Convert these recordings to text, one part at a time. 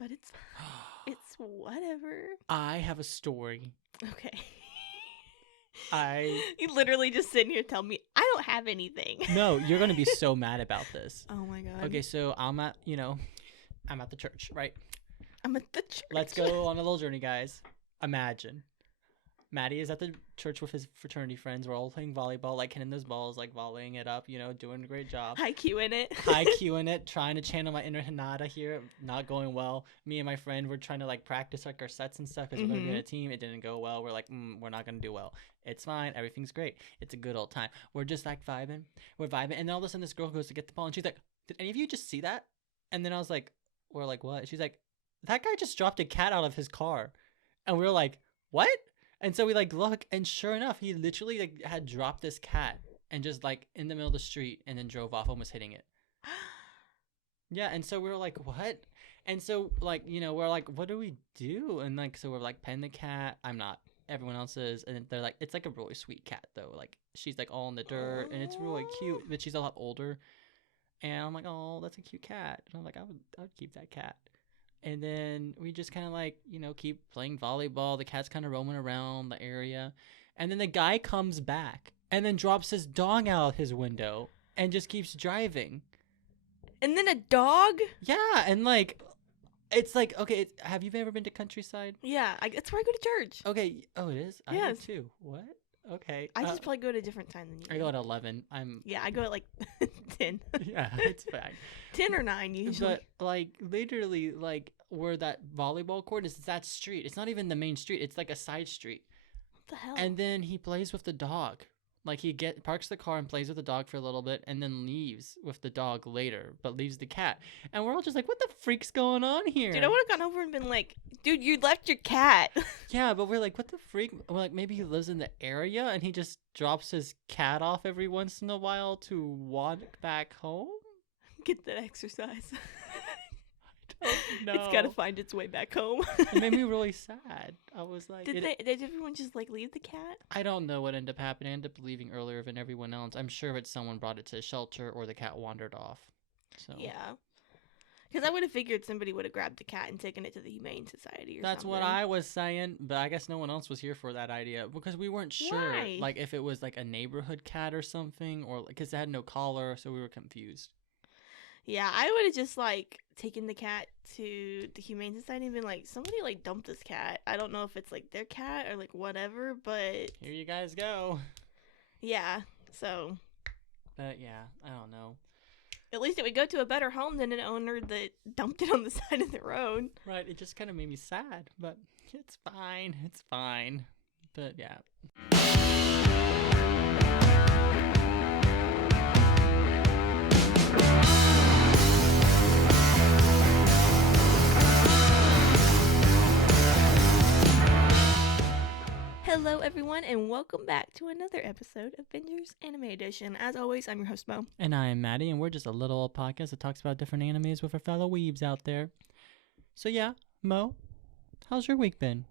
but it's whatever. I have a story. Okay. I You literally just sitting here telling me I don't have anything. No, you're gonna be so mad about this. Oh my god. Okay, so I'm at the church, right? I'm at the church. Let's go on a little journey, guys. Imagine. Matty is at the church with his fraternity friends. We're all playing volleyball, like hitting those balls, like volleying it up, doing a great job. High Q in it. High Q in it, trying to channel my inner Hinata here. Not going well. Me and my friend were trying to like practice like our sets and stuff because we're going to be in a team. It didn't go well. We're like, we're not going to do well. It's fine. Everything's great. It's a good old time. We're just like vibing. We're vibing. And then all of a sudden this girl goes to get the ball and she's like, did any of you just see that? And then I was like, we're like, what? She's like, that guy just dropped a cat out of his car. And we were like, what? And so we like look, and sure enough, he literally like had dropped this cat and just like in the middle of the street and then drove off, almost hitting it. Yeah, and so we were like, what? And so like, we're like, what do we do? And like, so we're like petting the cat. I'm not. Everyone else is. And they're like, it's like a really sweet cat though. Like she's like all in the dirt and it's really cute, but she's a lot older. And I'm like, oh, that's a cute cat. And I'm like, I would keep that cat. And then we just kind of like, keep playing volleyball. The cat's kind of roaming around the area. And then the guy comes back and then drops his dog out his window and just keeps driving. And then a dog? Yeah. And like, it's like, okay, have you ever been to Countryside? Yeah, that's where I go to church. Okay. Oh, it is? Yes. I do too. What? Okay. I just probably go at a different time than you. I go at 11. Yeah, I go at like 10. Yeah, it's fine. 10 or 9 usually. But like literally like where that volleyball court is, that street. It's not even the main street. It's like a side street. What the hell? And then he plays with the dog. Like he parks the car and plays with the dog for a little bit and then leaves with the dog later, but leaves the cat. And we're all just like, what the freak's going on here? Dude, I would have gone over and been like, dude, you left your cat. Yeah, but we're like, what the freak? We're like, maybe he lives in the area and he just drops his cat off every once in a while to walk back home? Get that exercise. No. It's got to find its way back home. It made me really sad. I was like, did everyone just like leave the cat? I don't know what ended up happening. I ended up leaving earlier than everyone else. I'm sure it's someone brought it to the shelter or the cat wandered off. So yeah, because I would have figured somebody would have grabbed the cat and taken it to the Humane Society or that's something. what I was saying, but I guess no one else was here for that idea because we weren't sure. Why? Like if it was like a neighborhood cat or something, or because it had no collar, so we were confused. Yeah, I would have just like taken the cat to the Humane Society and been like, somebody like dumped this cat. I don't know if it's like their cat or like whatever, but Here you guys go. yeah, so. But yeah, I don't know. At least it would go to a better home than an owner that dumped it on the side of the road. Right, it just kind of made me sad, but it's fine. It's fine. But yeah. Hello, everyone, and welcome back to another episode of Bingers Anime Edition. As always, I'm your host, Mo. And I am Matty, and we're just a little old podcast that talks about different animes with our fellow weebs out there. So yeah, Mo, how's your week been?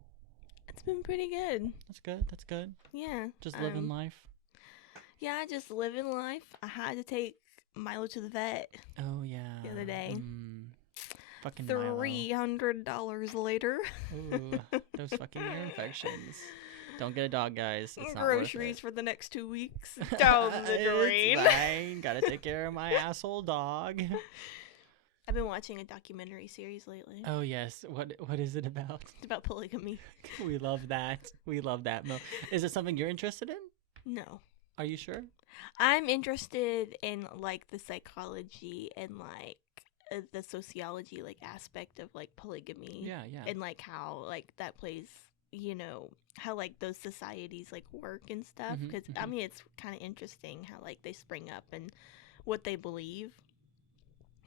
It's been pretty good. That's good. That's good. Yeah. Just living life. Yeah, just living life. I had to take Milo to the vet. Oh yeah. The other day. Fucking Milo. $300 later. Ooh, those fucking ear infections. Don't get a dog, guys. It's not Groceries worth it. for the next 2 weeks. Down the drain. It's fine. Gotta take care of my asshole dog. I've been watching a documentary series lately. Oh yes. What is it about? It's about polygamy. We love that. We love that, Mo. Is it something you're interested in? No. Are you sure? I'm interested in like the psychology and like the sociology like aspect of like polygamy. Yeah. And like how like that plays, how like those societies like work and stuff, because I mean it's kind of interesting how like they spring up and what they believe,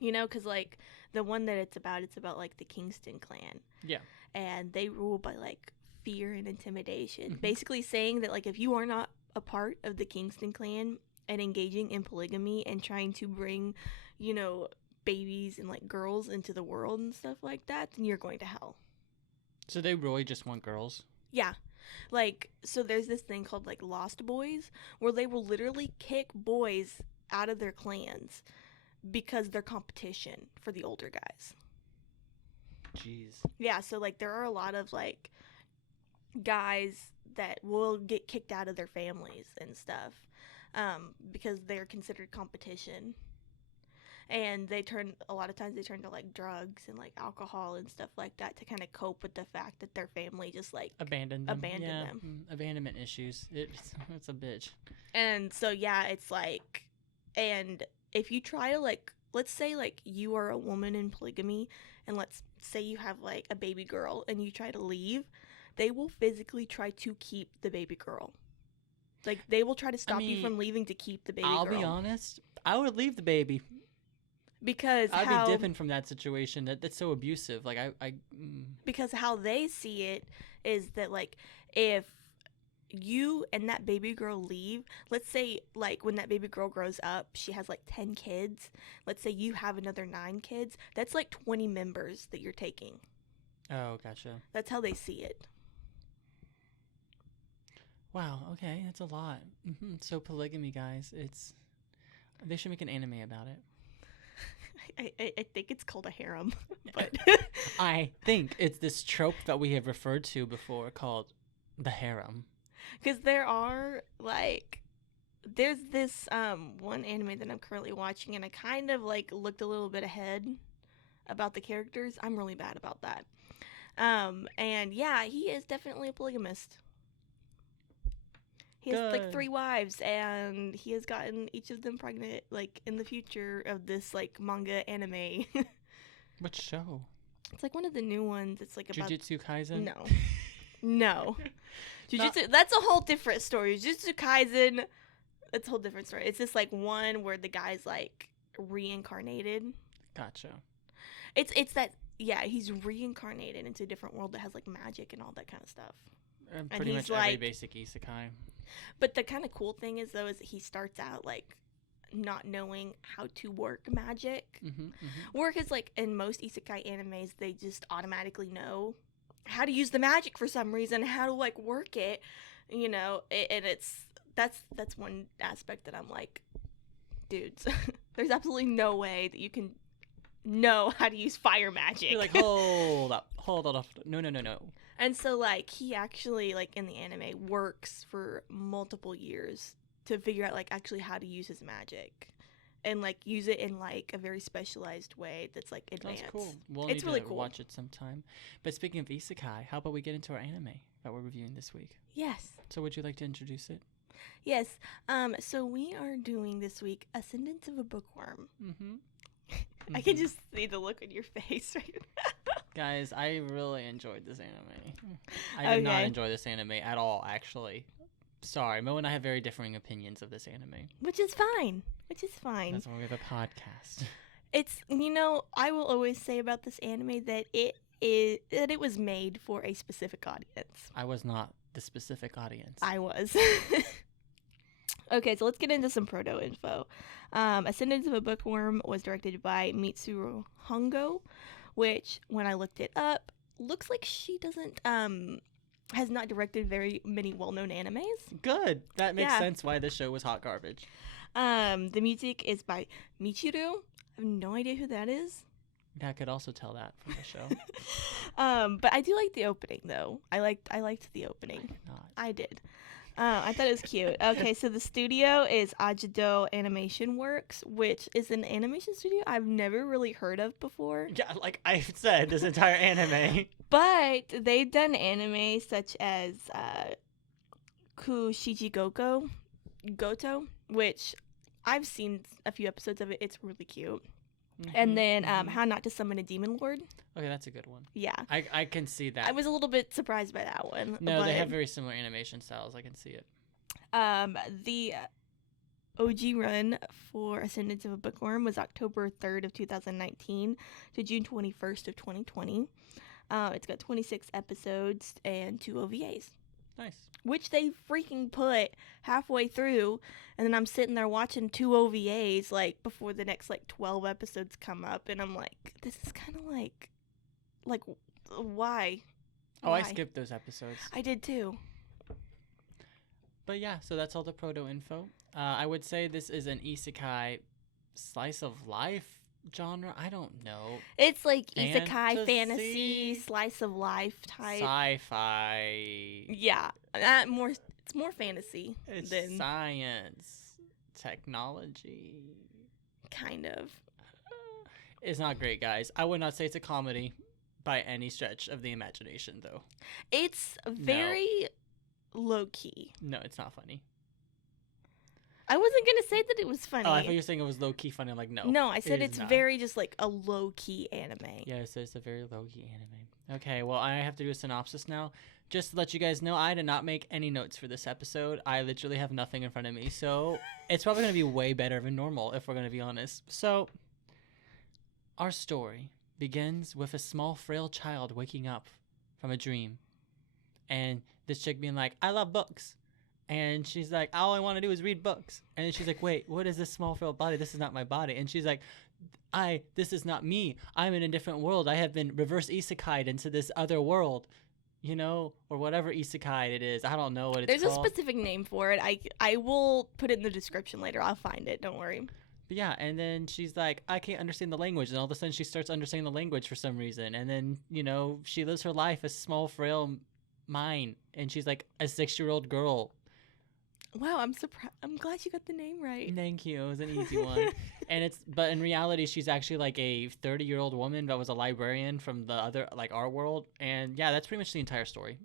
because like the one that it's about like the Kingston clan. Yeah. And they rule by like fear and intimidation, basically saying that like if you are not a part of the Kingston clan and engaging in polygamy and trying to bring babies and like girls into the world and stuff like that, then you're going to hell. So they really just want girls? Yeah. Like, so there's this thing called like Lost Boys where they will literally kick boys out of their clans because they're competition for the older guys. jeez. Yeah, so like there are a lot of like guys that will get kicked out of their families and stuff because they're considered competition. And a lot of times they turn to like drugs and like alcohol and stuff like that to kind of cope with the fact that their family just like Abandoned them. them. Abandonment issues. It's a bitch. And so yeah, it's like, and if you try to like, let's say like you are a woman in polygamy, and let's say you have like a baby girl and you try to leave, they will physically try to keep the baby girl. Like they will try to stop you from leaving to keep the baby girl. I'll be honest, I would leave the baby. Because I'd be dipping from that situation. That's so abusive. Like Because how they see it is that like if you and that baby girl leave, let's say like when that baby girl grows up, she has like 10 kids. Let's say you have another 9 kids. That's like 20 members that you're taking. Oh, gotcha. That's how they see it. Wow. Okay, that's a lot. So polygamy, guys. They should make an anime about it. I think it's called a harem, but I think it's this trope that we have referred to before called the harem. Because there's this one anime that I'm currently watching, and I kind of like looked a little bit ahead about the characters. I'm really bad about that. And yeah, he is definitely a polygamist. He has like 3 wives, and he has gotten each of them pregnant, like in the future of this like manga anime. What show? It's like one of the new ones. It's like about Jujutsu Kaisen. No. Jujutsu. That's a whole different story. Jujutsu Kaisen. It's a whole different story. It's just like one where the guy's like reincarnated. Gotcha. It's that he's reincarnated into a different world that has like magic and all that kind of stuff. Pretty much every basic isekai. But the kind of cool thing is that he starts out like not knowing how to work magic. Whereas like in most isekai animes, they just automatically know how to use the magic for some reason, how to like work it, and that's one aspect that I'm like, dudes, there's absolutely no way that you can know how to use fire magic. You're like, hold up. No. And so, like, he actually, like, in the anime, works for multiple years to figure out, like, actually how to use his magic. And, like, use it in, like, a very specialized way that's, like, advanced. That's cool. We'll it's need really to cool. Watch it sometime. But speaking of isekai, how about we get into our anime that we're reviewing this week? Yes. So would you like to introduce it? Yes. So we are doing this week Ascendance of a Bookworm. I can just see the look on your face right now. Guys, I really enjoyed this anime. I did not enjoy this anime at all, actually. Sorry, Mo and I have very differing opinions of this anime. Which is fine. That's why we have a podcast. It's, I will always say about this anime that it was made for a specific audience. I was not the specific audience. I was. Okay, so let's get into some proto info. Ascendance of a Bookworm was directed by Mitsuru Hongo, which, when I looked it up, looks like she has not directed very many well-known animes. Good. That makes sense why this show was hot garbage. The music is by Michiru. I have no idea who that is. Yeah, I could also tell that from the show. But I do like the opening, though. I liked the opening. I did. I thought it was cute. Okay, so the studio is Ajido Animation Works, which is an animation studio I've never really heard of before. Yeah, like I've said, this entire anime. But they've done anime such as Kushiji Goto, which I've seen a few episodes of it. It's really cute. And then How Not to Summon a Demon Lord. Okay, that's a good one. Yeah. I can see that. I was a little bit surprised by that one. No, they have very similar animation styles. I can see it. The OG run for Ascendance of a Bookworm was October 3rd of 2019 to June 21st of 2020. It's got 26 episodes and 2 OVAs. Nice. Which they freaking put halfway through, and then I'm sitting there watching 2 OVAs, like, before the next, like, 12 episodes come up, and I'm like, this is kind of like, why? Oh, I skipped those episodes. I did too. But yeah, so that's all the proto info. I would say this is an isekai slice of life genre, I don't know. It's like isekai, fantasy, Fantasy? slice of life type. Sci-fi. Yeah, more. It's more fantasy It's than science, technology. kind of. It's not great, guys. I would not say it's a comedy by any stretch of the imagination, though. It's very low key. No, it's not funny. I wasn't gonna say that it was funny. Oh, I thought you were saying it was low key funny. I'm like, no. No, I said it is it's not. very just like a low key anime. Yes, it's a very low key anime. Okay, well, I have to do a synopsis now. Just to let you guys know, I did not make any notes for this episode. I literally have nothing in front of me, so it's probably going to be way better than normal, if we're going to be honest. So, our story begins with a small, frail child waking up from a dream. And this chick being like, I love books. And she's like, all I want to do is read books. And then she's like, wait, what is this small, frail body? This is not my body. And she's like, this is not me. I'm in a different world. I have been reverse isekai'd into this other world, you know, or whatever isekai it is. I don't know what it's There's called. a specific name for it. I will put it in the description later. I'll find it. Don't worry. But yeah, and then she's like, I can't understand the language. And all of a sudden she starts understanding the language for some reason. And then, you know, she lives her life as small, frail mind. And she's like a 6-year-old girl. Wow, I'm surprised. I'm glad you got the name right. Thank you. It was an easy one. But in reality, she's actually like a 30-year-old woman that was a librarian from the other, like our world. And yeah, that's pretty much the entire story.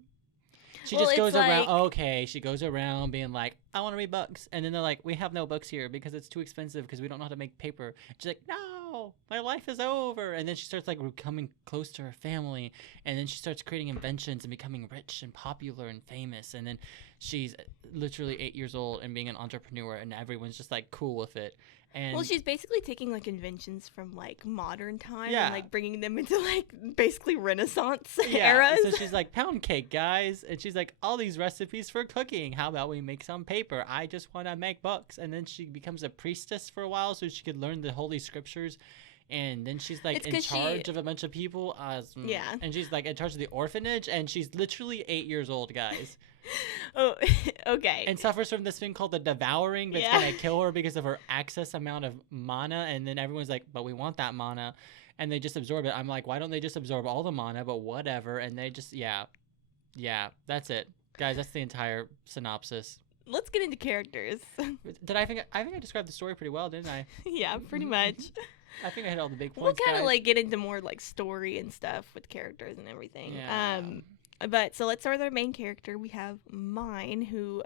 She just goes around. Okay, she goes around being like, I want to read books. And then they're like, we have no books here because it's too expensive because we don't know how to make paper. She's like, no, my life is over. And then she starts like becoming close to her family. And then she starts creating inventions and becoming rich and popular and famous. And then she's literally 8 years old and being an entrepreneur, and everyone's just like cool with it. And well, she's basically taking like inventions from like modern time Yeah. and like bringing them into like basically Renaissance eras. So she's like, pound cake, guys. And she's like, all these recipes for cooking. How about we make some paper? I just want to make books. And then she becomes a priestess for a while so she could learn the holy scriptures. And then she's like in charge of a bunch of people. Yeah. And she's like in charge of the orphanage. And she's literally 8 years old, guys. Oh, okay. And suffers from this thing called the devouring that's going to kill her because of her excess amount of mana. And then everyone's like, but we want that mana. And they just absorb it. I'm like, why don't they just absorb all the mana? But whatever. And they just, yeah, that's it. Guys, that's the entire synopsis. Let's get into characters. I think I described the story pretty well, didn't I? Yeah, pretty much. I think I hit all the big We'll points, kind of guys. like get into more like story and stuff with characters and everything. Yeah. But so let's start with our main character. We have Mine, who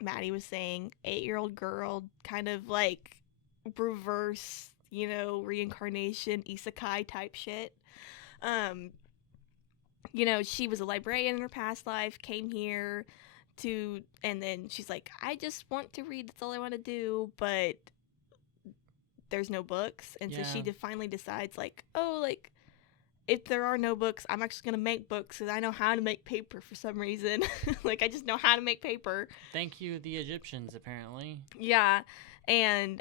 Maddie was saying, 8-year-old girl, kind of like reverse, you know, reincarnation, isekai type shit. You know, she was a librarian in her past life, came here and then she's like, I just want to read. That's all I want to do. But there's no books. And so she finally decides like, oh, like, if there are no books, I'm actually going to make books because I know how to make paper for some reason. Like, I just know how to make paper. Thank you, the Egyptians, apparently. Yeah. And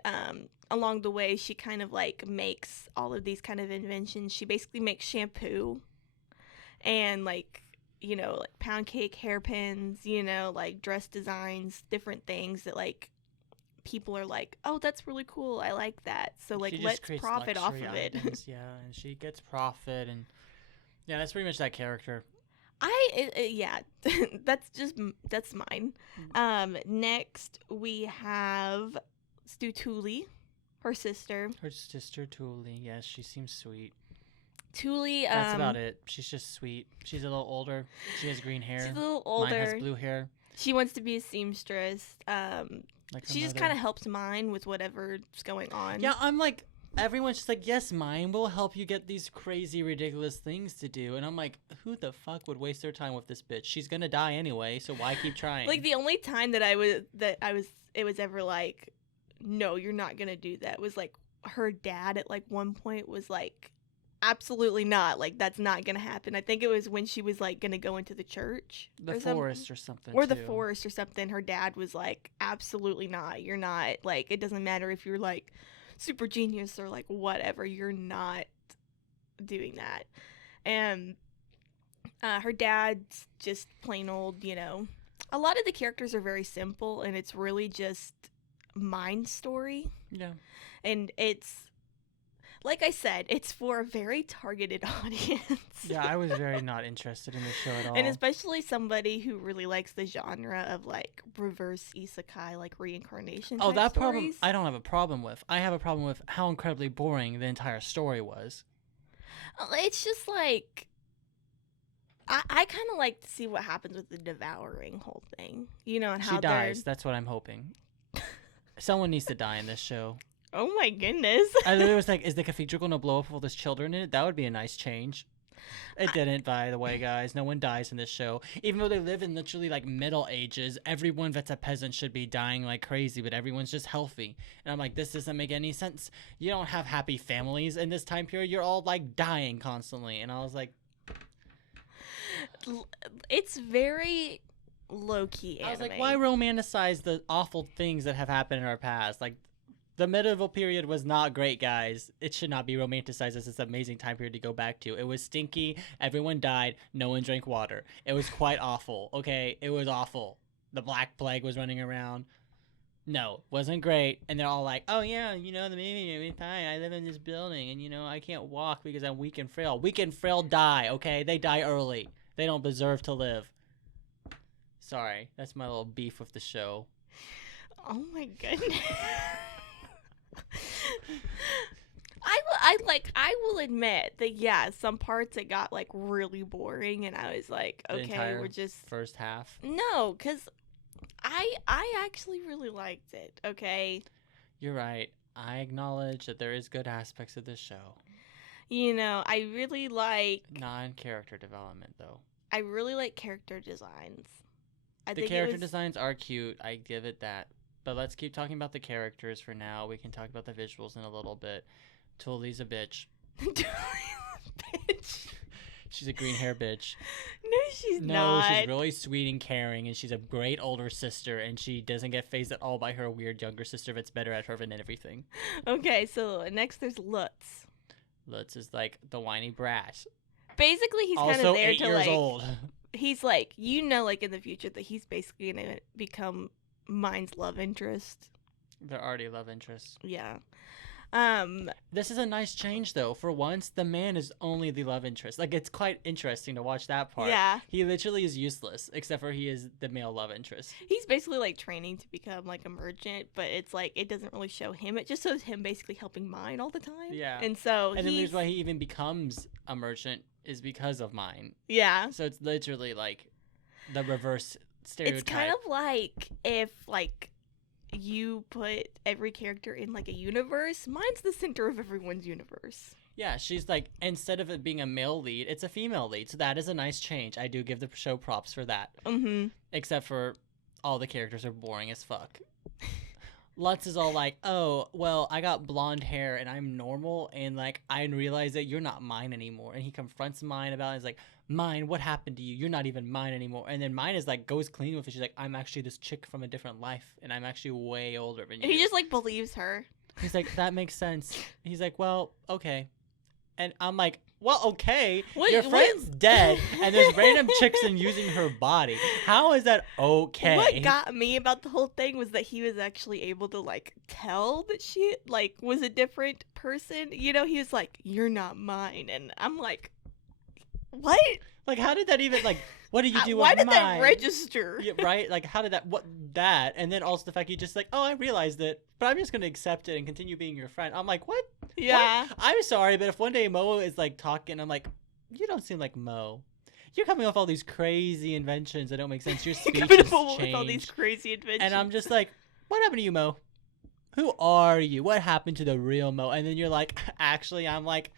along the way, she kind of, like, makes all of these kind of inventions. She basically makes shampoo and, like, you know, like pound cake, hairpins, you know, like dress designs, different things that, like, people are like, oh, that's really cool. I like that. So, like, let's profit off of it. Yeah, and she gets profit. And yeah, that's pretty much that character. That's mine. Next, we have Stutuli, her sister. Her sister, Thule. Yes, she seems sweet. Thule. That's about it. She's just sweet. She's a little older. She has green hair. She's a little older. Mine has blue hair. She wants to be a seamstress. Like she just kind of helps Mine with whatever's going on. Yeah, I'm like, everyone's just like, yes, Mine will help you get these crazy, ridiculous things to do. And I'm like, who the fuck would waste their time with this bitch? She's gonna die anyway, so why keep trying? Like, the only time it was ever like, no, you're not gonna do that, was like her dad at like one point was like, absolutely not, like, that's not gonna happen. I think it was when she was like gonna go into the church, the forest or something, or the forest or something. Her dad was like, absolutely not, you're not, like, it doesn't matter if you're like super genius or like whatever, you're not doing that. And her dad's just plain old, you know, a lot of the characters are very simple, and it's really just Mine's story. Yeah. And it's Like I said, it's for a very targeted audience. Yeah, I was very not interested in this show at all. And especially somebody who really likes the genre of like reverse isekai, like reincarnation. Oh, that problem stories. I don't have a problem with. I have a problem with how incredibly boring the entire story was. It's just like I kind of like to see what happens with the devouring whole thing, you know, and how She dies. That's what I'm hoping. Someone needs to die in this show. Oh my goodness! I literally was like, "Is the cathedral gonna blow up with all those children in it? That would be a nice change." It didn't, by the way, guys. No one dies in this show. Even though they live in literally like Middle Ages, everyone that's a peasant should be dying like crazy, but everyone's just healthy. And I'm like, this doesn't make any sense. You don't have happy families in this time period. You're all like dying constantly. And I was like, it's very low-key anime. I was like, why romanticize the awful things that have happened in our past? Like, the medieval period was not great, guys. It should not be romanticized as this amazing time period to go back to. It was stinky. Everyone died. No one drank water. It was quite awful, okay? It was awful. The Black Plague was running around. No, wasn't great. And they're all like, oh, yeah, you know, the maybe fine. I live in this building, and, you know, I can't walk because I'm weak and frail. Weak and frail die, okay? They die early. They don't deserve to live. Sorry, that's my little beef with the show. Oh, my goodness. I will admit that yeah, some parts it got like really boring, and I was like, okay, we're just first half. No, because I actually really liked it. Okay, you're right. I acknowledge that there is good aspects of this show. You know, I really like non-character development though. I really like character designs. The character designs are cute. I give it that. But let's keep talking about the characters for now. We can talk about the visuals in a little bit. Tuli's a bitch. Tuli's a bitch. She's a green hair bitch. No, she's not. No, she's really sweet and caring, and she's a great older sister, and she doesn't get phased at all by her weird younger sister that's better at her than everything. Okay, so next there's Lutz. Lutz is like the whiny brat. Basically, he's kind of there 8 to years like. Old. He's like, you know, like in the future that he's basically gonna become Mine's love interest. They're already love interests. Yeah. This is a nice change though. For once, the man is only the love interest. Like, it's quite interesting to watch that part. Yeah. He literally is useless, except for he is the male love interest. He's basically like training to become like a merchant, but it's like it doesn't really show him. It just shows him basically helping Mine all the time. Yeah. And so and then the reason why he even becomes a merchant is because of Mine. Yeah. So it's literally like the reverse stereotype. It's kind of like if like you put every character in like a universe. Mine's the center of everyone's universe. Yeah, she's like, instead of it being a male lead, it's a female lead. So that is a nice change. I do give the show props for that. Mm-hmm. Except for all the characters are boring as fuck. Lutz is all like, oh, well, I got blonde hair and I'm normal, and like I realize that you're not mine anymore. And he confronts Mine about it. He's like, Mine, what happened to you? You're not even mine anymore. And then Mine is like, goes clean with it. She's like, I'm actually this chick from a different life, and I'm actually way older than you. And he just like believes her. He's like, that makes sense. He's like, well, okay. And I'm like, well, okay. Your friend's dead, and there's random chicks in using her body. How is that okay? What got me about the whole thing was that he was actually able to like tell that she like was a different person. You know, he was like, "You're not mine," and I'm like, "What? Like, how did that even like? What did you do? Why with did mine? that register? Yeah, right? Like, how did that? And then also the fact you just like, oh, I realized it, but I'm just gonna accept it and continue being your friend. I'm like, what? Yeah. What? I'm sorry, but if one day Mo is like talking, I'm like, you don't seem like Mo. You're coming off all these crazy inventions that don't make sense. Your speech has changed. With all these crazy inventions. And I'm just like, what happened to you, Mo? Who are you? What happened to the real Mo? And then you're like, actually, I'm like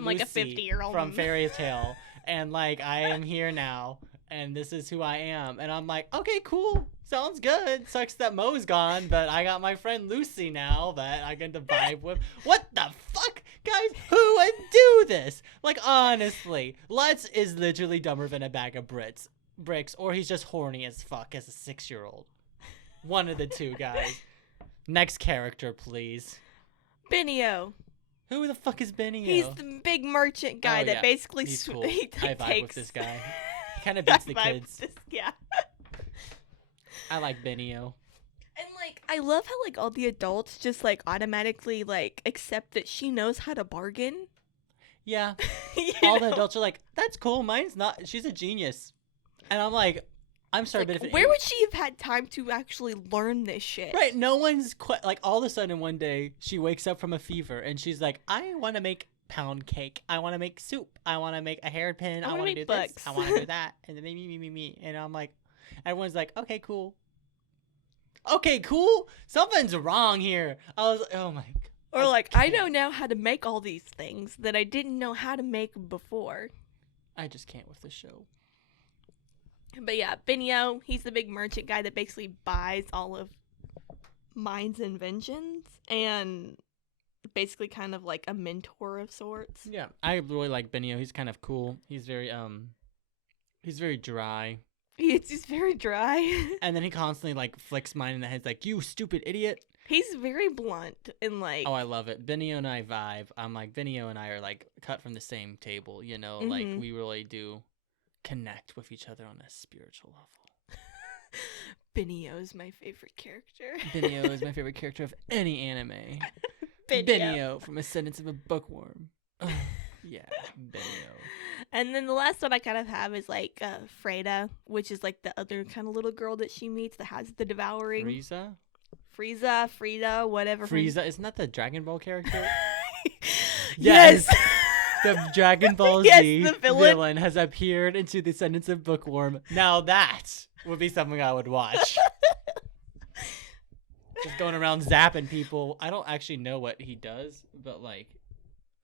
like a 50-year-old from Fairy Tale, and like I am here now, and this is who I am. And I'm like, okay, cool. Sounds good. Sucks that Mo's gone, but I got my friend Lucy now that I get to vibe with. What the fuck? Guys, who would do this? Like, honestly, Lutz is literally dumber than a bag of bricks, or he's just horny as fuck as a 6-year-old. One of the two, guys. Next character, please. Benio. Who the fuck is Benio? He's the big merchant guy that basically he's cool. he I vibe takes... with this guy. He kind of beats the kids. Yeah. I like Benio. And like I love how like all the adults just like automatically like accept that she knows how to bargain. Yeah. You All the know? adults are like, that's cool. Mine's not. She's a genius. And I'm like, I'm sorry, Like, but if where would she have had time to actually learn this shit? Right, no one's like all of a sudden one day she wakes up from a fever and she's like, I want to make pound cake. I want to make soup. I want to make a hairpin. I want to do books. this. I want to do that. And then me. And I'm like, everyone's like, okay, cool. Okay, cool. Something's wrong here. I was like, oh my god. Or like, I know now how to make all these things that I didn't know how to make before. I just can't with this show. But yeah, Benio, he's the big merchant guy that basically buys all of Mind's inventions and basically kind of like a mentor of sorts. Yeah, I really like Benio. He's kind of cool. He's very dry. It's very dry. And then he constantly like flicks Mind in the head like, you stupid idiot. He's very blunt and like... Oh, I love it. Benio and I vibe. I'm like, Benio and I are like cut from the same table, you know? Mm-hmm. Like we really do connect with each other on a spiritual level. Benio is my favorite character. Benio is my favorite character of any anime. Benio from Ascendance of a Bookworm. Oh, yeah, Benio. And then the last one I kind of have is like Freda, which is like the other kind of little girl that she meets that has the devouring. Frieze, Frida, whatever. Frieze, isn't that the Dragon Ball character? Yes. The Dragon Ball Z the villain has appeared into the Ascendance of Bookworm. Now that would be something I would watch. Just going around zapping people. I don't actually know what he does, but like,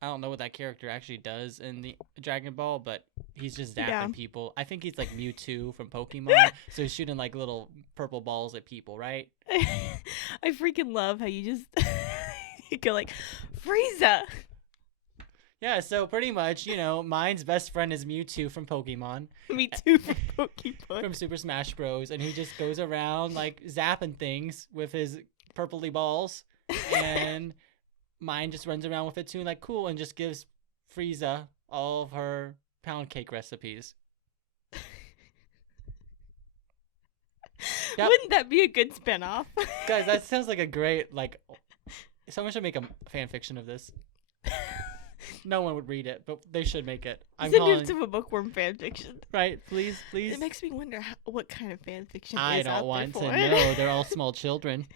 I don't know what that character actually does in the Dragon Ball, but he's just zapping people. I think he's like Mewtwo from Pokemon, so he's shooting like little purple balls at people, right? I freaking love how you just you go like, Frieza! Yeah, so pretty much, you know, Mind's best friend is Mewtwo from Pokemon. Mewtwo from Pokemon. From Super Smash Bros. And he just goes around, like, zapping things with his purpley balls. And Mind just runs around with it, too, like, cool, and just gives Frieza all of her pound cake recipes. Yep. Wouldn't that be a good spinoff? Guys, that sounds like a great, like, someone should make a fan fiction of this. No one would read it, but they should make it. I'm calling to a Bookworm fan fiction. Right, please. It makes me wonder what kind of fan fiction I is don't out want there to for know. They're all small children.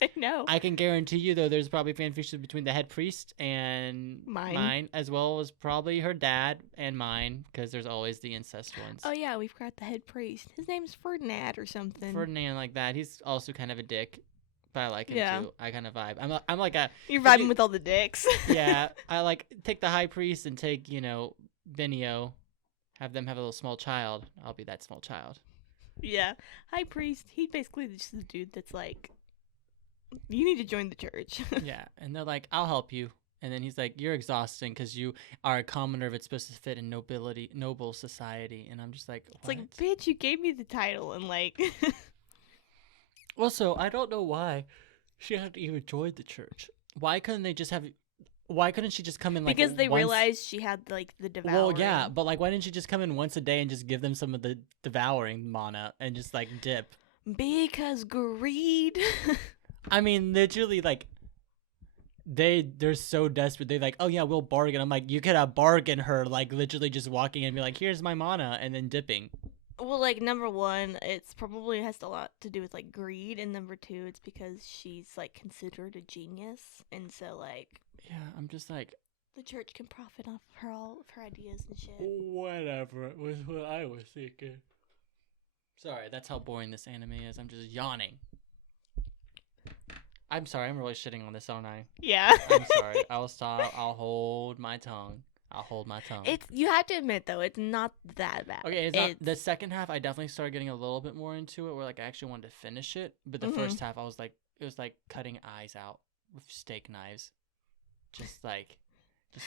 I know. I can guarantee you, though, there's probably fan fiction between the head priest and mine, as well as probably her dad and mine, because there's always the incest ones. Oh, yeah, we've got the head priest. His name's Ferdinand or something. Ferdinand, like that. He's also kind of a dick. But I like him too. I kind of vibe. I'm like a. You're vibing with all the dicks. Yeah, I like take the high priest and take Benio, have them have a little small child. I'll be that small child. Yeah, high priest. He basically just the dude that's like, you need to join the church. Yeah, and they're like, I'll help you. And then he's like, you're exhausting because you are a commoner that's supposed to fit in noble society. And I'm just like, what? It's like, bitch, you gave me the title and like. Also, I don't know why she had to even join the church. Why couldn't she just come in like because they realized she had like the devouring. Well, yeah, but like why didn't she just come in once a day and just give them some of the devouring mana and just like dip? Because greed. I mean, literally, like they're so desperate. They like, oh yeah, we'll bargain. I'm like, you could have bargained her like literally just walking in and be like, here's my mana, and then dipping. Well, like, number one, it's probably has a lot to do with, like, greed, and number two, it's because she's, like, considered a genius, and so, like... Yeah, I'm just like... The church can profit off all of her ideas and shit. Whatever, it was what I was thinking. Sorry, that's how boring this anime is. I'm just yawning. I'm sorry, I'm really shitting on this, aren't I? Yeah. I'm sorry. I'll stop. I'll hold my tongue. You have to admit though, it's not that bad. Okay, it's not the second half. I definitely started getting a little bit more into it, where like I actually wanted to finish it. But the first half, I was like, it was like cutting eyes out with steak knives. Just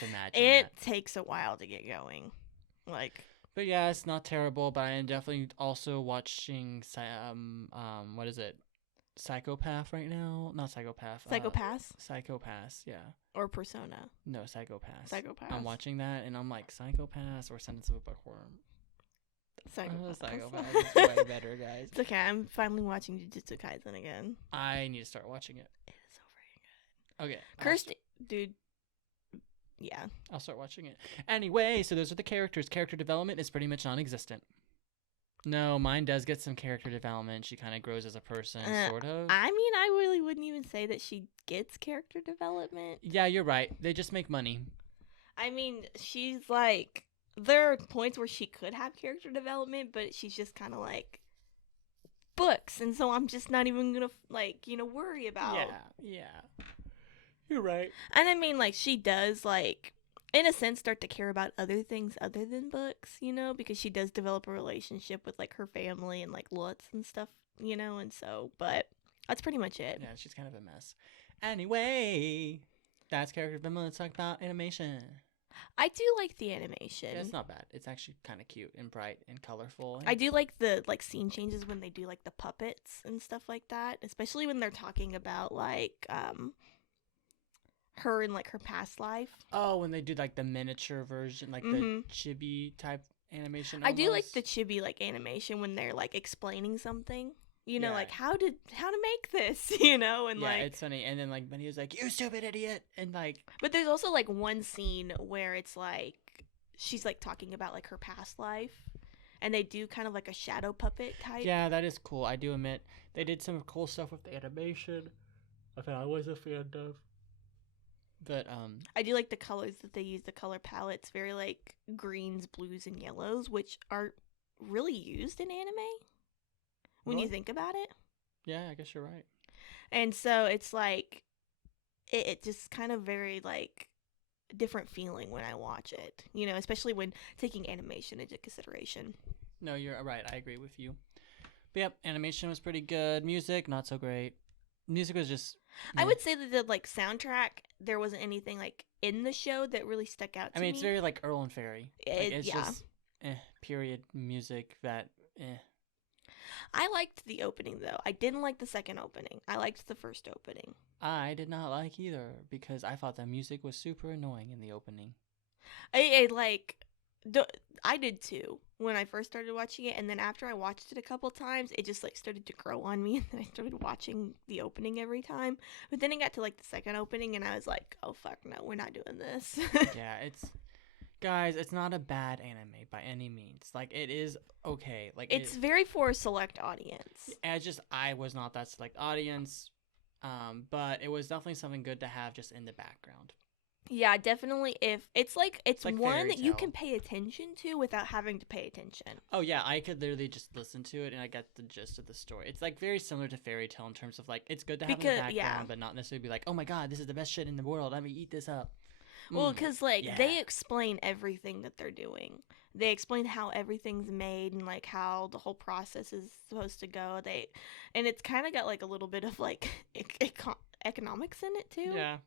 imagine. It takes a while to get going, like. But yeah, it's not terrible. But I am definitely also watching what is it? Psychopath right now? Not Psychopath. Psychopath, yeah. Or Persona. No, Psychopath. Psychopath. I'm watching that and I'm like, Psychopath or Ascendance of a Bookworm. Psychopath. It's way better, guys. It's okay. I'm finally watching Jujutsu Kaisen again. I need to start watching it. It is so freaking good. Okay. Kirsty, dude. Yeah. I'll start watching it. Anyway, so those are the characters. Character development is pretty much non-existent. No, mine does get some character development. She kind of grows as a person, sort of. I mean, I really wouldn't even say that she gets character development. Yeah, you're right. They just make money. I mean, she's like, there are points where she could have character development, but she's just kind of like books, and so I'm just not even gonna worry about. Yeah. You're right. And I mean, like, she does, like, in a sense, start to care about other things other than books, because she does develop a relationship with, like, her family and, like, Lutz and stuff, and so, but that's pretty much it. Yeah, she's kind of a mess. Anyway, that's character development. Let's talk about animation. I do like the animation. Yeah, it's not bad. It's actually kind of cute and bright and colorful. I do like the, like, scene changes when they do, like, the puppets and stuff like that, especially when they're talking about, like, her in, like, her past life. Oh, when they do, like, the miniature version, like the chibi type animation. I do like the chibi, like, animation when they're, like, explaining something. Like, how to make this, and like... it's funny. And then, like, Benny was like, you stupid idiot! And, like... But there's also, like, one scene where it's, like, she's, like, talking about, like, her past life. And they do kind of, like, a shadow puppet type. Yeah, that is cool. I do admit. They did some cool stuff with the animation that I was a fan of. But, I do like the colors that they use, the color palettes. Very, like, greens, blues, and yellows, which aren't really used in anime. When you think about it. Yeah, I guess you're right. And so it's like, it just kind of very, like, different feeling when I watch it. Especially when taking animation into consideration. No, you're right. I agree with you. But yep, animation was pretty good. Music, not so great. Music was just... I would say that the, like, soundtrack, there wasn't anything, like, in the show that really stuck out to me. I mean, it's very, like, Earl and Fairy. It's yeah. just, period music that, I liked the opening, though. I didn't like the second opening. I liked the first opening. I did not like either, because I thought the music was super annoying in the opening. I did too when I first started watching it, and then after I watched it a couple times, it just, like, started to grow on me, and then I started watching the opening every time. But then it got to, like, the second opening, and I was like, oh, fuck, no, we're not doing this. Yeah, guys, it's not a bad anime by any means. Like, it is okay. Like, it's very for a select audience. I was not that select audience, but it was definitely something good to have just in the background. Yeah, definitely. If it's like one that you tale. can pay attention to without having to pay attention. Oh yeah, I could literally just listen to it and I get the gist of the story. It's like very similar to fairy tale in terms of like it's good to have in the background, but not necessarily be like, oh my god, this is the best shit in the world. I'm gonna eat this up. Well, because they explain everything that they're doing. They explain how everything's made and like how the whole process is supposed to go. And it's kind of got like a little bit of like economics in it too. Yeah.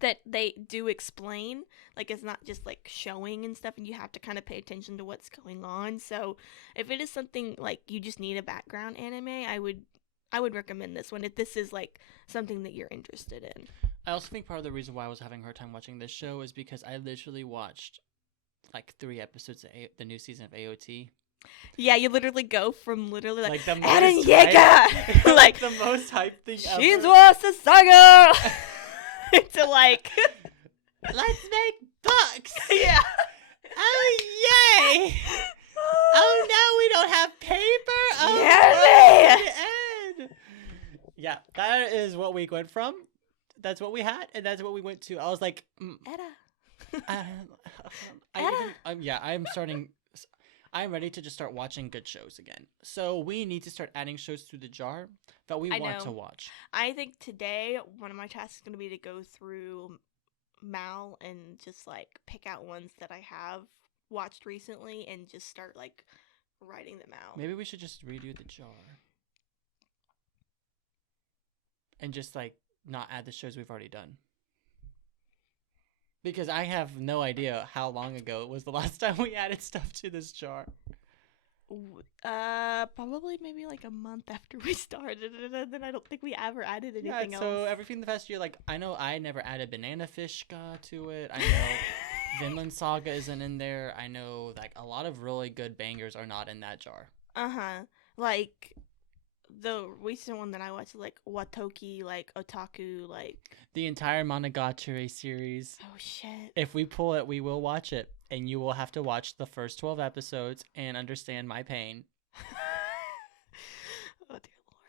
That they do explain. Like it's not just like showing and stuff, and you have to kind of pay attention to what's going on. So if it is something like you just need a background anime, I would recommend this one if this is like something that you're interested in. I also think part of the reason why I was having a hard time watching this show is because I literally watched like 3 episodes of the new season of AOT. Yeah, you literally go from literally like the Eren most Yeager, like the most hype thing ever. Shinzo Sasago, to like, let's make books. Yeah. Oh yay! Oh no, we don't have paper. Oh, yeah, yeah, that is what we went from. That's what we had, and that's what we went to. I was like, I'm ready to just start watching good shows again. So we need to start adding shows to the jar that we want to watch. I think today one of my tasks is going to be to go through Mal and just like pick out ones that I have watched recently and just start like writing them out. Maybe we should just redo the jar and just like not add the shows we've already done. Because I have no idea how long ago it was the last time we added stuff to this jar. Probably maybe like a month after we started it, and then I don't think we ever added anything else. So everything the past year, like I know I never added Banana Fish to it. I know Vinland Saga isn't in there. I know like a lot of really good bangers are not in that jar. Like the recent one that I watched, like Watoki, like Otaku, like the entire Monogatari series. Oh shit! If we pull it, we will watch it, and you will have to watch the first 12 episodes and understand my pain. Oh dear lord!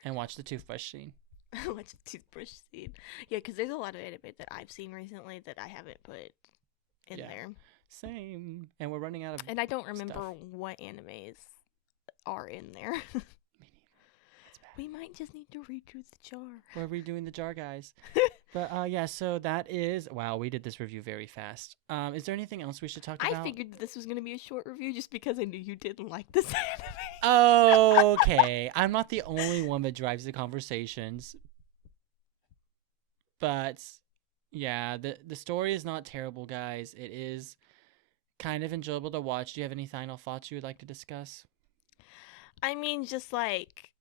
And watch the toothbrush scene. Watch the toothbrush scene. Yeah, because there's a lot of anime that I've seen recently that I haven't put in there. Same. And we're running out of. And I don't remember what animes are in there. We might just need to redo the jar. We're redoing the jar, guys. But yeah, so that is... Wow, we did this review very fast. Is there anything else we should talk about? I figured that this was going to be a short review just because I knew you didn't like this anime. Okay. I'm not the only one that drives the conversations. But yeah, the story is not terrible, guys. It is kind of enjoyable to watch. Do you have any final thoughts you would like to discuss? I mean, just like...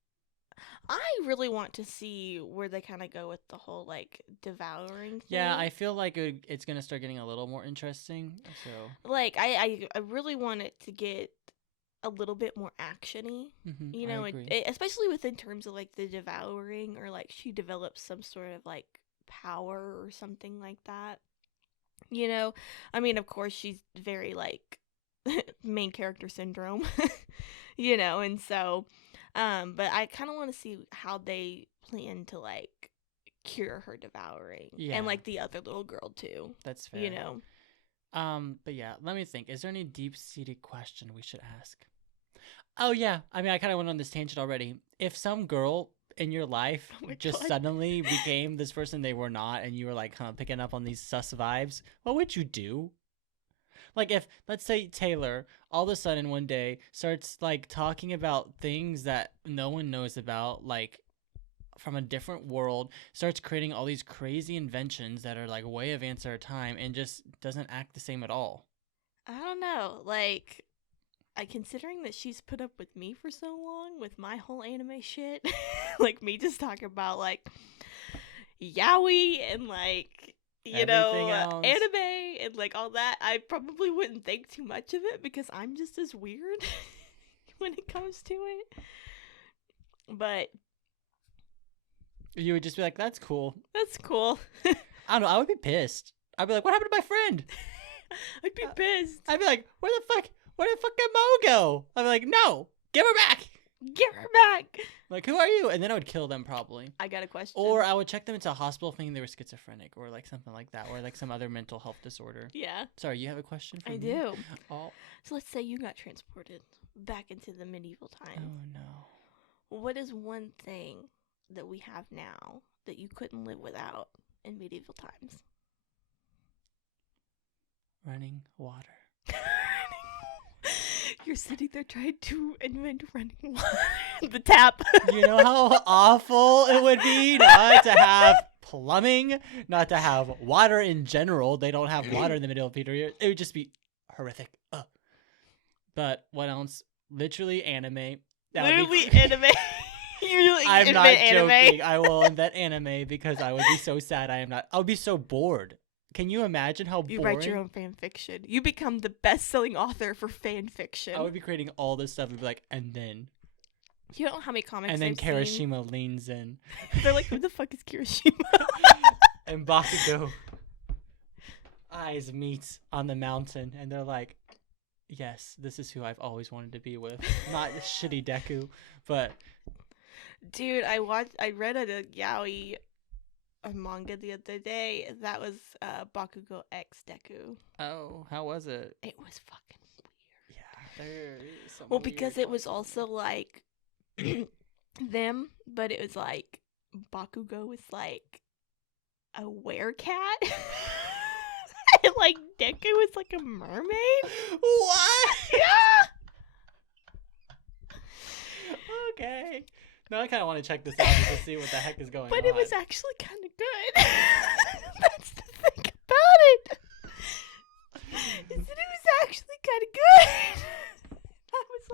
I really want to see where they kind of go with the whole, like, devouring thing. Yeah, I feel like it's going to start getting a little more interesting, so... Like, I really want it to get a little bit more action-y, you know, especially within terms of, like, the devouring, or, like, she develops some sort of, like, power or something like that. You know? I mean, of course, she's very, like, main character syndrome, you know, and so... but I kind of want to see how they plan to, like, cure her devouring. Yeah. And, like, the other little girl, too. That's fair. You know? But yeah, let me think. Is there any deep-seated question we should ask? Oh, yeah. I mean, I kind of went on this tangent already. If some girl in your life suddenly became this person they were not, and you were, like, kind of picking up on these sus vibes, what would you do? Like if, let's say, Taylor all of a sudden one day starts, like, talking about things that no one knows about, like, from a different world, starts creating all these crazy inventions that are, like, way advanced our time, and just doesn't act the same at all. I don't know. Like, considering that she's put up with me for so long with my whole anime shit, like, me just talking about, like, yaoi and, like... you know, anime and, like, all that, I probably wouldn't think too much of it because I'm just as weird when it comes to it. But you would just be like, that's cool. That's cool. I don't know. I would be pissed. I'd be like, what happened to my friend? I'd be pissed. I'd be like, where the fuck did Mo go? I'd be like, no, give her back. Give her back. Like, who are you? And then I would kill them probably. I got a question. Or I would check them into a hospital thinking they were schizophrenic or, like, something like that, or, like, some other mental health disorder. Yeah. Sorry, you have a question for me? I do. Oh. So let's say you got transported back into the medieval times. Oh, no. What is one thing that we have now that you couldn't live without in medieval times? Running water. You're sitting there trying to invent running water. The tap. You know how awful it would be not to have plumbing, not to have water in general. They don't have water in the medieval period. It would just be horrific. Ugh. But what else? Literally anime. Literally anime. I'm not joking. I will invent anime because I would be so sad. I would be so bored. Can you imagine how boring? You write your own fan fiction. You become the best-selling author for fan fiction. I would be creating all this stuff and be like, and then. You don't know how many comics and then Kirishima leans in. They're like, who the fuck is Kirishima? And Bakugo eyes meet on the mountain, and they're like, yes, this is who I've always wanted to be with. Not shitty Deku, but... Dude, I read a yaoi manga the other day. That was Bakugo X Deku. Oh, how was it? It was fucking weird. Yeah, there is some well, because it was also like them, but it was like Bakugo was like a werecat. And like Deku was like a mermaid. What? Yeah. Okay. Now I kind of want to check this out just to see what the heck is going on. But it was actually kind of good. That's the thing about it. Is that it was actually kind of good.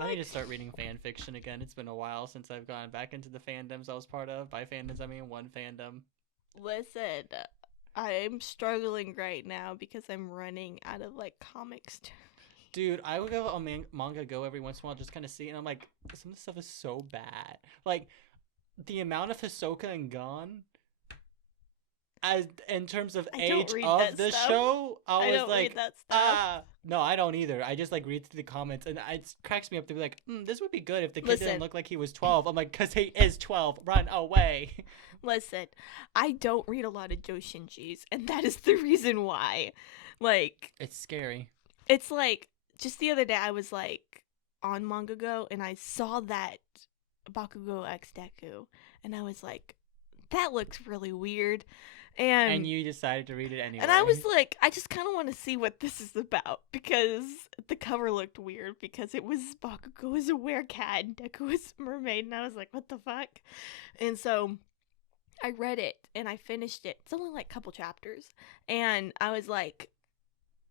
I need to start reading fan fiction again. It's been a while since I've gone back into the fandoms I was part of. By fandoms, I mean one fandom. Listen, I'm struggling right now because I'm running out of like comics. Dude, I would go on Manga Go every once in a while, just kind of see, and I'm like, some of the stuff is so bad. Like, the amount of Hisoka and Gon, as in terms of age of the show, I was like, read that stuff. No, I don't either. I just like read through the comments, and it cracks me up to be like, this would be good if the kid didn't look like he was 12. I'm like, because he is 12. Run away. Listen, I don't read a lot of Joshinjis, and that is the reason why. Like, it's scary. It's like, just the other day I was like on Manga Go, and I saw that Bakugo X Deku, and I was like, that looks really weird. And you decided to read it anyway. And I was like, I just kind of want to see what this is about, because the cover looked weird, because it was Bakugo was a werecat and Deku was a mermaid, and I was like, what the fuck? And so I read it, and I finished it. It's only like a couple chapters, and I was like,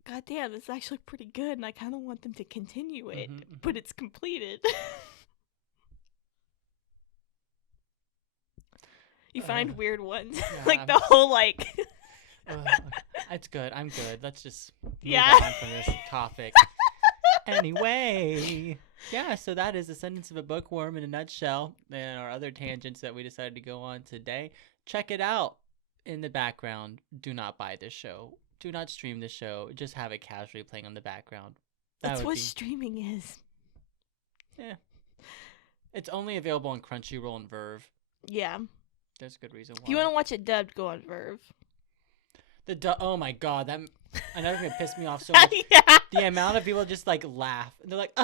God damn, this is actually pretty good, and I kind of want them to continue it, but it's completed. You find weird ones. Yeah, like the whole, like... It's good. I'm good. Let's just move on from this topic. Anyway. Yeah, so that is Ascendance of a Bookworm in a nutshell, and our other tangents that we decided to go on today. Check it out in the background. Do not buy this show. Do not stream this show. Just have it casually playing on the background. That's what streaming is. Yeah. It's only available on Crunchyroll and Verve. Yeah. There's a good reason why. If you want to watch it dubbed, go on Verve. Oh my god, I know it's gonna piss me off so much. Yeah. The amount of people just like laugh. And they're like,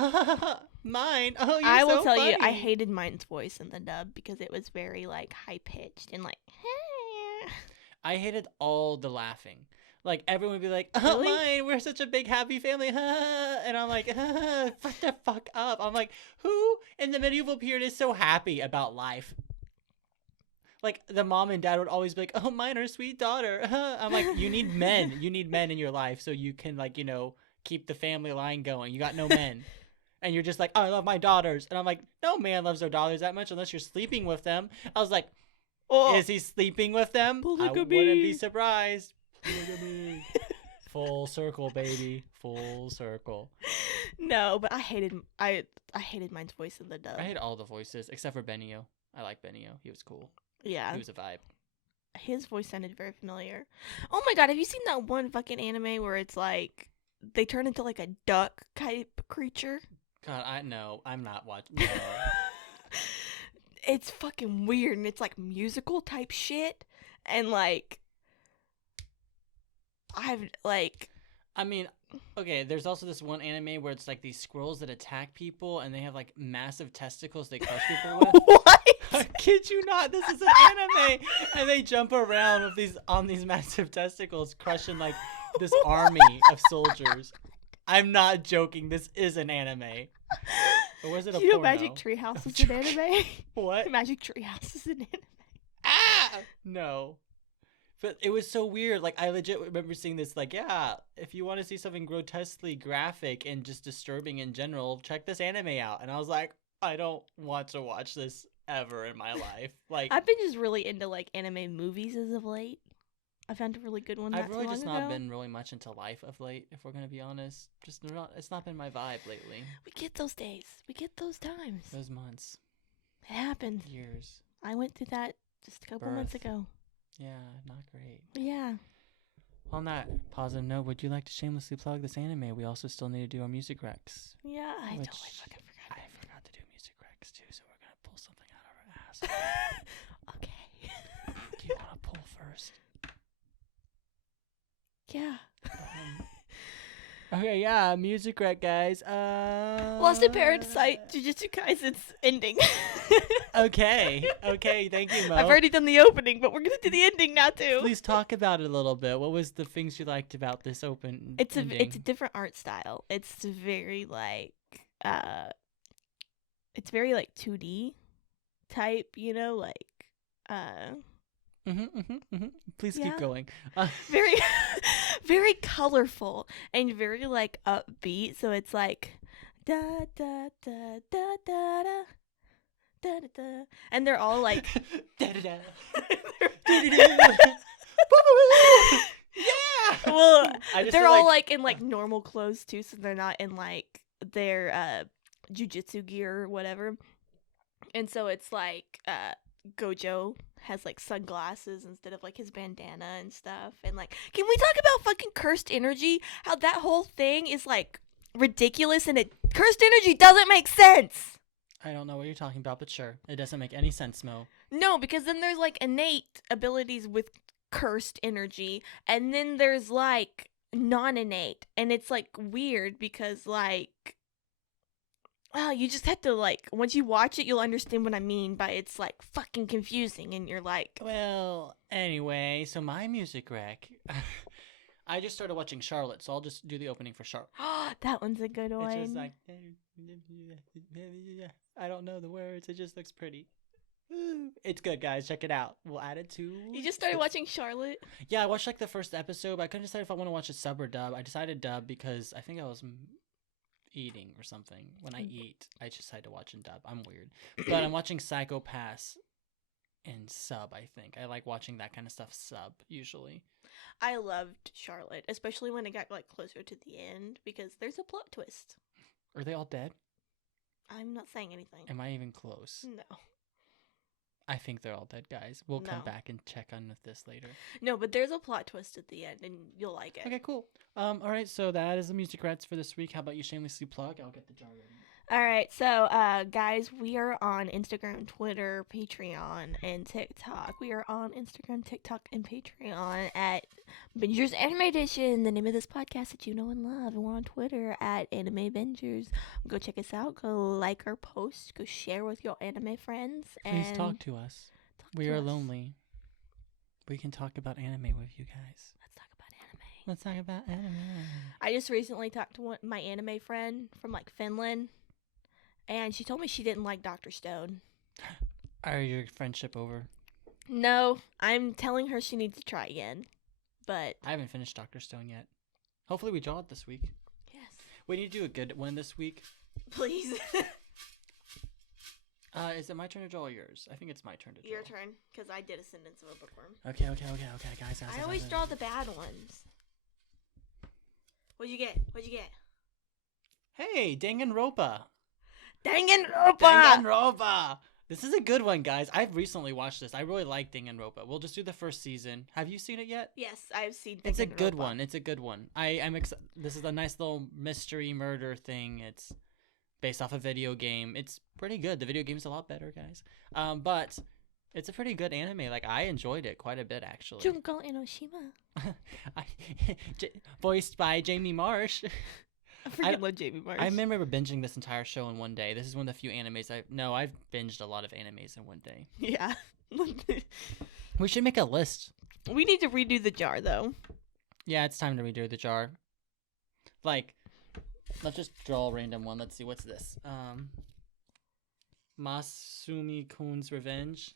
mine. Oh, you're I so will tell funny. you, I hated mine's voice in the dub because it was very like high pitched and like. I hated all the laughing. Like everyone would be like, really? Mine, we're such a big happy family, and I'm like, fuck the fuck up. I'm like, who in the medieval period is so happy about life? Like, the mom and dad would always be like, oh, mine, our sweet daughter. I'm like, you need men. You need men in your life so you can, like, keep the family line going. You got no men. And you're just like, oh, I love my daughters. And I'm like, no man loves their daughters that much unless you're sleeping with them. I was like, is he sleeping with them? Polygamy. I wouldn't be surprised. Polygamy. Full circle, baby. Full circle. No, but I hated mine's voice in the dub. I hate all the voices except for Benio. I like Benio. He was cool. Yeah. He was a vibe. His voice sounded very familiar. Oh my god, have you seen that one fucking anime where it's like they turn into like a duck type creature? God, I'm not watching. No. It's fucking weird, and it's like musical type shit, and like okay, there's also this one anime where it's like these squirrels that attack people, and they have like massive testicles they crush people with. What? I kid you not, this is an anime, and they jump around with on these massive testicles, crushing like this army of soldiers. I'm not joking. This is an anime. Or was it a porno? Magic Treehouse is an anime? What? Magic Treehouse is an anime. No. But it was so weird. Like, I legit remember seeing this, like, yeah, if you want to see something grotesquely graphic and just disturbing in general, check this anime out. And I was like, I don't want to watch this ever in my life. Like, I've been just really into, like, anime movies as of late. I found a really good one I've really just not been really much into life of late, if we're going to be honest. It's not been my vibe lately. We get those days. We get those times. Those months. It happens. Years. I went through that just a couple months ago. Yeah, not great. Yeah. On that positive note, would you like to shamelessly plug this anime? We also still need to do our music recs. Yeah, I totally fucking forgot. I forgot to do music recs too, so we're gonna pull something out of our ass. Okay. Do you want to pull first? Yeah. Okay, yeah, music rec, guys. Lost in Parasite, Jujutsu Kaisen's ending. Okay, thank you, Mo. I've already done the opening, but we're gonna do the ending now too. Please talk about it a little bit. What was the things you liked about this ending? It's a different art style. It's very like 2D type, Please keep going. Very, very colorful and very like upbeat. So it's like da da da da da da da da da, and they're all like da da da da da da. Yeah. Well, I just they're feel all like in like normal clothes too, so they're not in like their jujutsu gear or whatever. And so it's like Gojo has like sunglasses instead of like his bandana and stuff. And like, can we talk about fucking cursed energy? How that whole thing is like ridiculous and cursed energy doesn't make sense. I don't know what you're talking about, but sure. It doesn't make any sense, Mo. No, because then there's like innate abilities with cursed energy, and then there's like non-innate, and it's like weird because like, oh, you just have to like, once you watch it, you'll understand what I mean by it's like fucking confusing, and you're like, Well, anyway, so my music rec. I just started watching Charlotte, so I'll just do the opening for Charlotte. oh, that one's a good one. It's just like, I don't know the words. It just looks pretty. It's good, guys. Check it out. We'll add it to. You just started watching Charlotte? Yeah, I watched like the first episode, but I couldn't decide if I want to watch a sub or dub. I decided dub because I think I was eating or something. When I eat, I just decide to watch in dub. I'm weird, but I'm watching Psycho Pass in sub. I think I like watching that kind of stuff sub usually. I loved Charlotte, especially when it got like closer to the end because there's a plot twist. Are they all dead? I'm not saying anything. Am I even close? No. I think they're all dead, guys. We'll come back and check on this later. No, but there's a plot twist at the end, and you'll like it. Okay, cool. All right, so that is the music rats for this week. How about you shamelessly plug? I'll get the jar ready. All right, so guys, we are on Instagram, Twitter, Patreon, and TikTok. We are on Instagram, TikTok, and Patreon at Bingers Anime Edition, the name of this podcast that you know and love. And we're on Twitter at Anime Bingers. Go check us out. Go like our posts. Go share with your anime friends. Please and talk to us. We are lonely. We can talk about anime with you guys. Let's talk about anime. I just recently talked to my anime friend from like Finland. And she told me she didn't like Dr. Stone. Are your friendship over? No, I'm telling her she needs to try again. But I haven't finished Dr. Stone yet. Hopefully we draw it this week. Yes. We need to do a good one this week. Please. Is it my turn to draw or yours? I think it's my turn to draw. Your turn, because I did Ascendance of a Bookworm. Okay, guys. I always draw the bad ones. What'd you get? Hey, Danganronpa. Danganronpa! This is a good one, guys. I've recently watched this. I really like Danganronpa. We'll just do the first season. Have you seen it yet? Yes, I've seen Danganronpa. It's a good one. I'm this is a nice little mystery murder thing. It's based off a video game. It's pretty good. The video game's a lot better, guys. But it's a pretty good anime. Like, I enjoyed it quite a bit, actually. Junko Enoshima. Voiced by Jamie Marsh. I freaking love Jamie Marsh. I remember binging this entire show in one day. This is one of the few animes I've binged a lot of animes in one day. Yeah. We should make a list. We need to redo the jar, though. Yeah, it's time to redo the jar. Like, let's just draw a random one. Let's see, what's this? Masumi-kun's Revenge.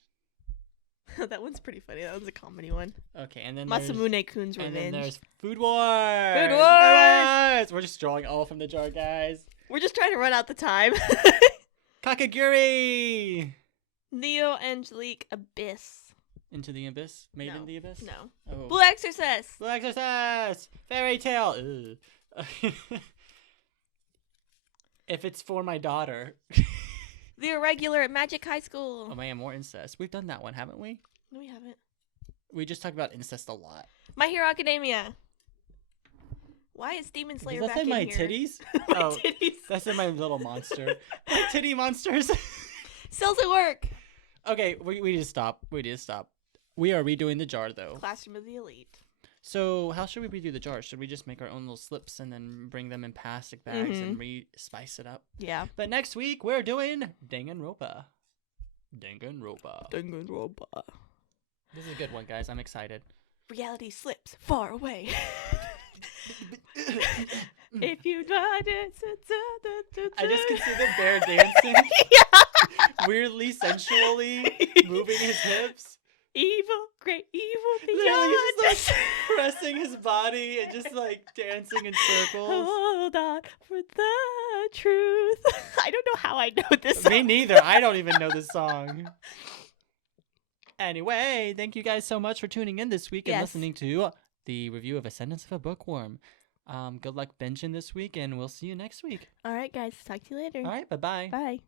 That one's pretty funny. That one's a comedy one. Okay, and then Masamune-kun's Revenge. And then there's Food Wars! Food Wars! We're just drawing all from the jar, guys. We're just trying to run out the time. Kakaguri! Neo Angelique Abyss. Into the Abyss? Made in the Abyss? No. Oh. Blue Exorcist! Blue Exorcist! Fairy Tale! If it's for my daughter. The Irregular at Magic High School. Oh man, more incest. We've done that one, haven't we? No, we haven't. We just talked about incest a lot. My Hero Academia. Why is Demon Slayer back in my here? Titties? My Oh, titties. that's in my little monster. My titty monsters. Cells at Work. Okay, we need to stop. We are redoing the jar, though. Classroom of the Elite. So how should we redo the jar? Should we just make our own little slips and then bring them in plastic bags and spice it up? Yeah. But next week, we're doing Danganronpa. This is a good one, guys. I'm excited. Reality slips far away. If you got it. I just can see the bear dancing. Yeah. Weirdly, sensually, moving his hips. Evil, great evil Literally beyond. just like pressing his body and just like dancing in circles. Hold on for the truth. I don't know how I know this song. Me neither. I don't even know this song. Anyway, thank you guys so much for tuning in this week and Yes. listening to the review of Ascendance of a Bookworm. Good luck binging this week, and we'll see you next week. All right, guys. Talk to you later. All right, bye-bye. Bye.